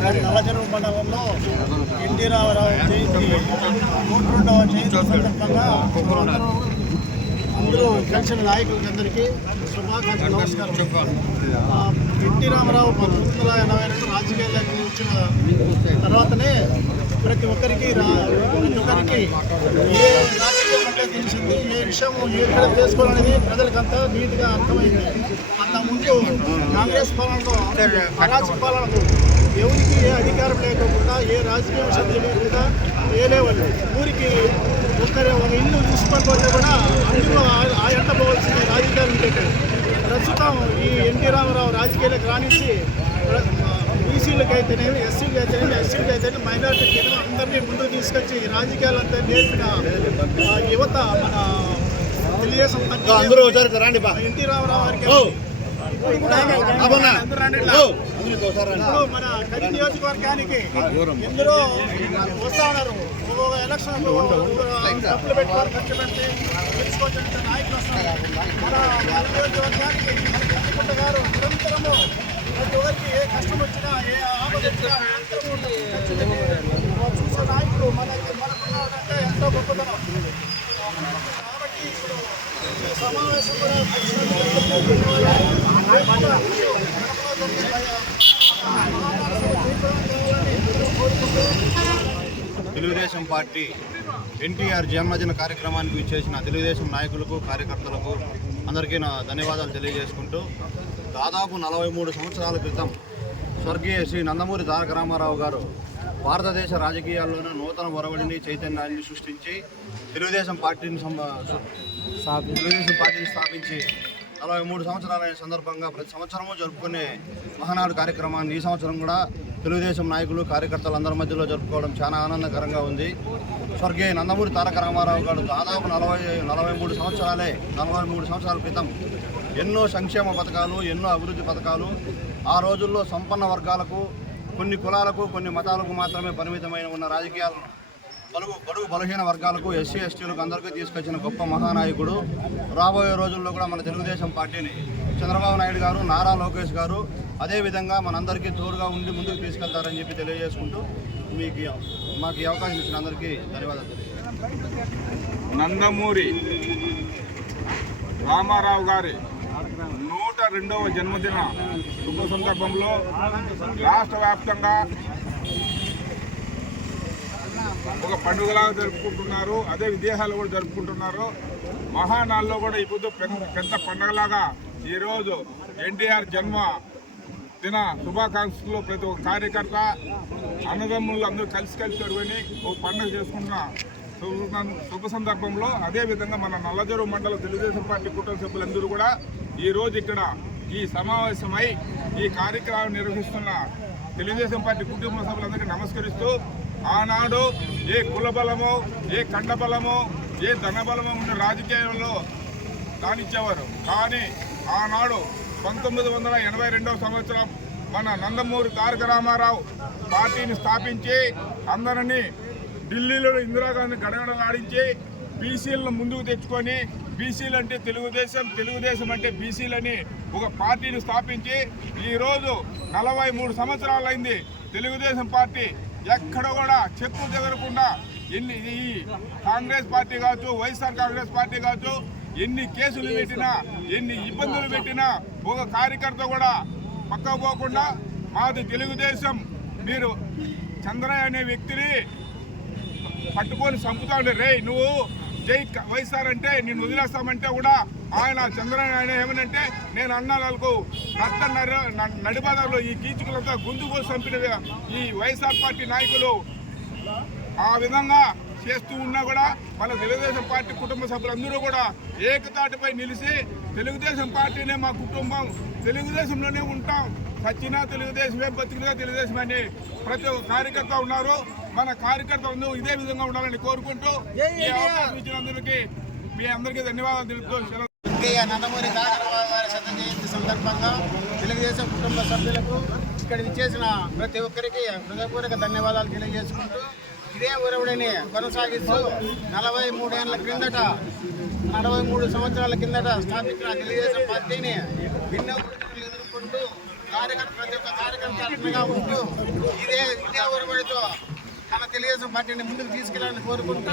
నల్లచెరువు మండలంలో ఎన్టీ రామారావు జయంతి నూట రెండవ జయంతి సందర్భంగా అందరూ అందరూ కలిసిన నాయకులందరికీ శుభాకాంక్షలు నమస్కారం. ఎన్టీ రామారావు పంతొమ్మిది వందల ఎనభై రెండు రాజకీయాలకు వచ్చిన తర్వాతనే ప్రతి ఒక్కరికి ప్రతి ఒక్కరికి ఏ రాజకీయం అంటే తెలిసింది ఏ విషయం ఎక్కడ చేసుకోవాలనేది ప్రజలకంతా నీట్గా అర్థమైంది. అంతకుముందు కాంగ్రెస్ పాలనలో అరాచక పాలనకు ఎవరికి ఏ అధికారం లేకుండా ఏ రాజకీయ విషయం తెలియకుండా ఏలేవాళ్ళు ఊరికి ఒక్కరే ఒక ఇల్లు తీసుకోకపోతే కూడా అందులో ఆ- ఎంట పోవాల్సిన రాజకీయాలు ఉండేవి ప్రస్తుతం ఈ ఎన్టీ రామారావు రాజకీయాలకు రాణించి బీసీలకు అయితేనేమి ఎస్సీలకు అయితేనేమి ఎస్సీలకు అయితేనేమి మైనార్టీకి అందరినీ ముందుకు తీసుకొచ్చి ఈ రాజకీయాలంతా నేర్పిన యువత మన బా. ఎన్టీ రామారావు గారికి మన కది నియోజకవర్గానికి ఎందరో వస్తా ఉన్నారు. ఒక్కొక్క ఎలక్షన్ డబ్బులు పెట్టుకోవాలి ఖర్చు పెట్టి తెచ్చుకోవాల్సిన నాయకులు వస్తున్నారు మన నియోజకవర్గానికి మన గారు నిరంతరము ప్రతి ఒక్కరికి ఏ కష్టం వచ్చినా ఏ ఆపద వచ్చినా చూసే నాయకులు మనకి మనకున్నాడంటే ఎంతో గొప్పతనం. కాబట్టి ఇప్పుడు ఈ సమావేశం కూడా తెలుగుదేశం పార్టీ ఎన్టీఆర్ జన్మదిన కార్యక్రమానికి విచ్చేసిన తెలుగుదేశం నాయకులకు కార్యకర్తలకు అందరికీ నా ధన్యవాదాలు తెలియజేసుకుంటూ దాదాపు నలభై మూడు సంవత్సరాల క్రితం స్వర్గీయ శ్రీ నందమూరి తారక రామారావు గారు భారతదేశ రాజకీయాల్లోనూ నూతన ఒరవడిని చైతన్యాన్ని సృష్టించి తెలుగుదేశం పార్టీని తెలుగుదేశం పార్టీని స్థాపించి నలభై మూడు సంవత్సరాల సందర్భంగా ప్రతి సంవత్సరము జరుపుకునే మహానాడు కార్యక్రమాన్ని ఈ సంవత్సరం కూడా తెలుగుదేశం నాయకులు కార్యకర్తలు అందరి మధ్యలో జరుపుకోవడం చాలా ఆనందకరంగా ఉంది. స్వర్గీయ నందమూరి తారక రామారావు గారు దాదాపు నలభై నలభై మూడు సంవత్సరాలే నలభై మూడు సంవత్సరాల క్రితం ఎన్నో సంక్షేమ పథకాలు ఎన్నో అభివృద్ధి పథకాలు ఆ రోజుల్లో సంపన్న వర్గాలకు కొన్ని కులాలకు కొన్ని మతాలకు మాత్రమే పరిమితమైన ఉన్న రాజకీయాలను బలుగు బడుగు బలహీన వర్గాలకు ఎస్సీ ఎస్టీలకు అందరికీ తీసుకొచ్చిన గొప్ప మహానాయకుడు. రాబోయే రోజుల్లో కూడా మన తెలుగుదేశం పార్టీని చంద్రబాబు నాయుడు గారు నారా లోకేష్ గారు అదేవిధంగా మనందరికీ తోడుగా ఉండి ముందుకు తీసుకెళ్తారని చెప్పి తెలియజేసుకుంటూ మీకు మాకు ఈ అవకాశం ఇచ్చిన అందరికీ ధన్యవాదాలు. నందమూరి రామారావు గారి నూట రెండవ జన్మదిన శుభ సందర్భంలో రాష్ట్ర వ్యాప్తంగా ఒక పండుగలాగా జరుపుకుంటున్నారు అదే విదేశాల్లో కూడా జరుపుకుంటున్నారు. మహానాల్లో కూడా ఇప్పుడు పెద్ద పెద్ద పండుగలాగా ఈరోజు ఎన్టీఆర్ జన్మ దిన శుభాకాంక్షలు ప్రతి ఒక్క కార్యకర్త అన్నదమ్ములు అందరూ కలిసి కలిసి జరుగుని ఒక పండుగ చేసుకుంటున్న శుభ సందర్భంలో అదేవిధంగా మన నల్లజరువు మండల తెలుగుదేశం పార్టీ కుటుంబ సభ్యులందరూ కూడా ఈ రోజు ఇక్కడ ఈ సమావేశమై ఈ కార్యక్రమాన్ని నిర్వహిస్తున్న తెలుగుదేశం పార్టీ కుటుంబ సభ్యులందరికీ నమస్కరిస్తూ ఆనాడు ఏ కులబలమో ఏ కండబలమో ఏ ధనబలమో ఉన్న రాజకీయాల్లో రాణించేవారు కానీ ఆనాడు పంతొమ్మిది వందల ఎనభై రెండవ సంవత్సరం మన నందమూరి తారక రామారావు పార్టీని స్థాపించి అందరినీ ఢిల్లీలో ఇందిరాగాంధీ గడగడలాడించి బీసీలను ముందుకు తెచ్చుకొని బీసీలు అంటే తెలుగుదేశం తెలుగుదేశం అంటే బీసీలని ఒక పార్టీని స్థాపించి ఈరోజు నలభై మూడు సంవత్సరాలైంది తెలుగుదేశం పార్టీ ఎక్కడ కూడా చెక్కు చెదరకుండా ఎన్ని ఈ కాంగ్రెస్ పార్టీ కావచ్చు వైఎస్ఆర్ కాంగ్రెస్ పార్టీ కావచ్చు ఎన్ని కేసులు పెట్టినా ఎన్ని ఇబ్బందులు పెట్టినా ఒక కార్యకర్త కూడా పక్కకు పోకుండా మాది తెలుగుదేశం. మీరు చంద్రయ్య అనే వ్యక్తిని పట్టుకొని చంపుతా ఉండే రే నువ్వు జై వైఎస్ఆర్ అంటే నేను వదిలేస్తామంటే కూడా ఆయన చంద్రబాబు ఆయన ఏమనంటే నేను అన్నాలకు రక్త నడిబాదలో ఈ కీచుకులంతా గుంజు కోసి చంపిన ఈ వైఎస్ఆర్ పార్టీ నాయకులు. ఆ విధంగా చేస్తూ ఉన్నా కూడా మన తెలుగుదేశం పార్టీ కుటుంబ సభ్యులందరూ కూడా ఏకతాటిపై నిలిచి తెలుగుదేశం పార్టీనే మా కుటుంబం తెలుగుదేశంలోనే ఉంటాం. సచ్చినా తెలుగుదేశమే బతికినా తెలుగుదేశం అని ప్రతి ఒక్క కార్యకర్త ఉన్నారు. మన కార్యకర్తలందరూ ఇదే విధంగా ఉండాలని కోరుకుంటూ ఇచ్చినందుకు మీ అందరికీ ధన్యవాదాలు తెలుపుతూ వెంకయ్య నందమూరి తారకరావు గారి శత జయంతి సందర్భంగా తెలుగుదేశం కుటుంబ సభ్యులకు ఇక్కడ విచ్చేసిన ప్రతి ఒక్కరికి హృదయపూర్వక ధన్యవాదాలు తెలియజేసుకుంటూ ఇదే ఉరవడిని కొనసాగిస్తూ నలభై మూడేళ్ళ క్రిందట నలభై మూడు సంవత్సరాల కిందట స్థాపించిన తెలుగుదేశం పార్టీని భిన్న ఎదుర్కొంటూ కార్యకర్త ప్రతి ఒక్క కార్యకర్త ఉంటూ ఇదే ఇదే ఒరబడితో తన తెలుగుదేశం పార్టీని ముందుకు తీసుకెళ్ళాలని కోరుకుంటూ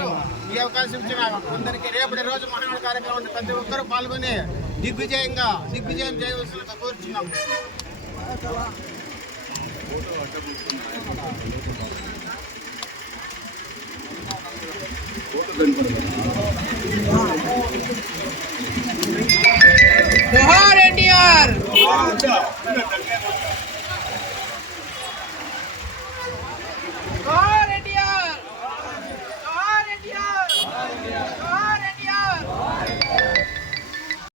ఈ అవకాశం ఇచ్చిన అందరికీ రేపటి రోజు మహానాడు కార్యక్రమం ప్రతి ఒక్కరూ పాల్గొని దిగ్విజయంగా దిగ్విజయం చేయవలసిందిగా కోరుచున్నాం జోహార్ ఎన్టీఆర్